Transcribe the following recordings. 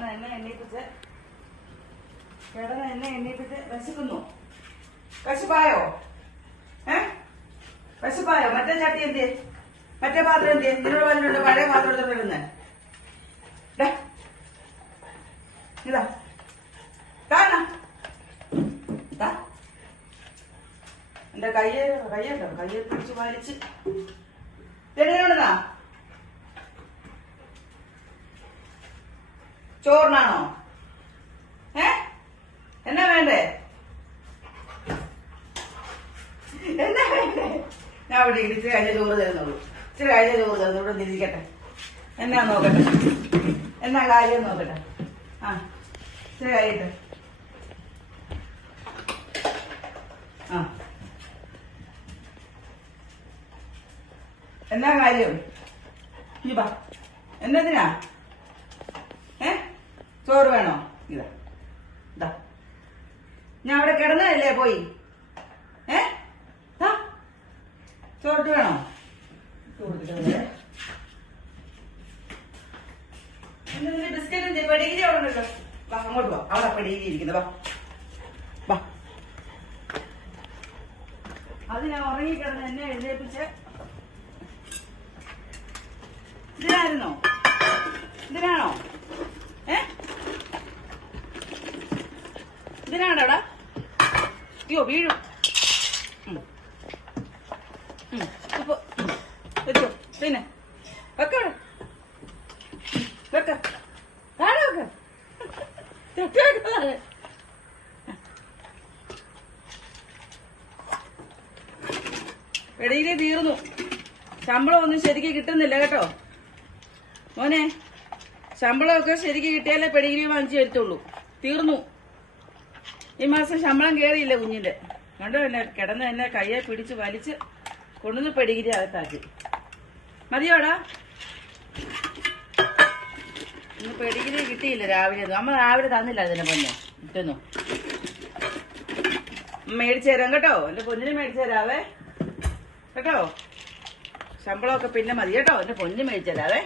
കിടന്ന് എന്നെ എണ്ണീപ്പിച്ച് കിടന്ന് എന്നെ എണ്ണീപ്പിച്ച് വിശക്കുന്നു. വിശപ്പായോ ഏ? വിശപ്പായോ മറ്റേ ചട്ടി എന്ത് മറ്റേ പാത്രം എന്ത് നിന്നോട് പറഞ്ഞിട്ടുണ്ട് പഴയ പാത്രം എടുത്തിരുന്നേ ഇതാ. കാണാ. ഇതാ എന്റെ കയ്യെ കയ്യല്ലോ കയ്യെ പിടിച്ച് വലിച്ച്. ചോറിനാണോ? ഏ? എന്നാ വേണ്ടേ? എന്നാ വേണ്ടേ? ഞാൻ അവിടെ ഇച്ചിരി കഴിഞ്ഞ ചോറ് തരുന്നുള്ളൂ. ഇച്ചിരി കഴിഞ്ഞ ചോറ് തരുന്നു ഇവിടെ നിരിക്കട്ടെ എന്നാ നോക്കട്ടെ? എന്നാ കാര്യം നോക്കട്ടെ? ആ ഇച്ചിരി കഴിയട്ടെ. ആ. എന്നാ കാര്യം? ഇനി വാ. എന്നതിനാ ചോറ് വേണോ? ഇതാ. ഇതാ ഞാൻ അവിടെ കിടന്നതല്ലേ പോയി? ഏ? ദാ, ചോറ് വേണോ? ബിസ്ക്കറ്റ് വാ വാ. വാ. അത് ഞാൻ ഉറങ്ങിക്കിടന്ന് എന്നെ എഴുന്നേപ്പിച്ച് ഇതിനായിരുന്നോ അയ്യോ വീഴും. പിന്നെ. വെക്ക വെക്ക. തീർന്നു. ശമ്പളം ഒന്നും ശരിക്ക് കിട്ടുന്നില്ല കേട്ടോ. മോനെ ശമ്പളമൊക്കെ ശരിക്ക് കിട്ടിയാലേ പെടിഗിരി വാങ്ങിച്ചു തരത്തുള്ളൂ തീർന്നു. ഈ മാസം ശമ്പളം കയറിയില്ല കുഞ്ഞിന്റെ? കണ്ടോ എന്നെ കിടന്ന് എന്നെ കയ്യെ പിടിച്ച് വലിച്ച് കൊണ്ടുവന്ന് പെടികിരി അകത്താക്കി. മതിയോടാ? ഇന്ന് പെടികിരി കിട്ടിയില്ല രാവിലെ. നമ്മൾ രാവിലെ തന്നില്ല അതിനെ പൊന്നെ. കിട്ടുന്നു മേടിച്ചു തരാം കേട്ടോ. എന്റെ പൊന്നിനെ മേടിച്ചു തരാവേ. കേട്ടോ? ശമ്പളമൊക്കെ പിന്നെ മതി കേട്ടോ. എന്റെ പൊന്നിന് മേടിച്ചു തരാവേ.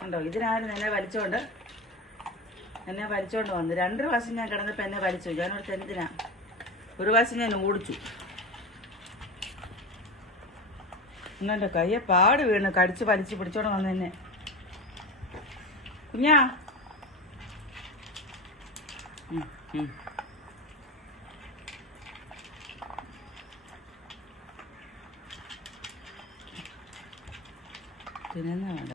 കണ്ടോ ഇതിനാരും നിന്നെ വലിച്ചോണ്ട് എന്നെ വലിച്ചോണ്ട് വന്നു. രണ്ടര പ്രാവശ്യം ഞാൻ കിടന്നപ്പോ എന്നെ വലിച്ചു. ഞാനോടത്ത് എന്തിനാ ഒരു പ്രാവശ്യം ഞാൻ ഓടിച്ചു. എന്നെ കയ്യെ പാട് വീണ്. കടിച്ച് വലിച്ച് പിടിച്ചോണ്ട് വന്നു എന്നെ. കുഞ്ഞാ. വേണ്ടത്?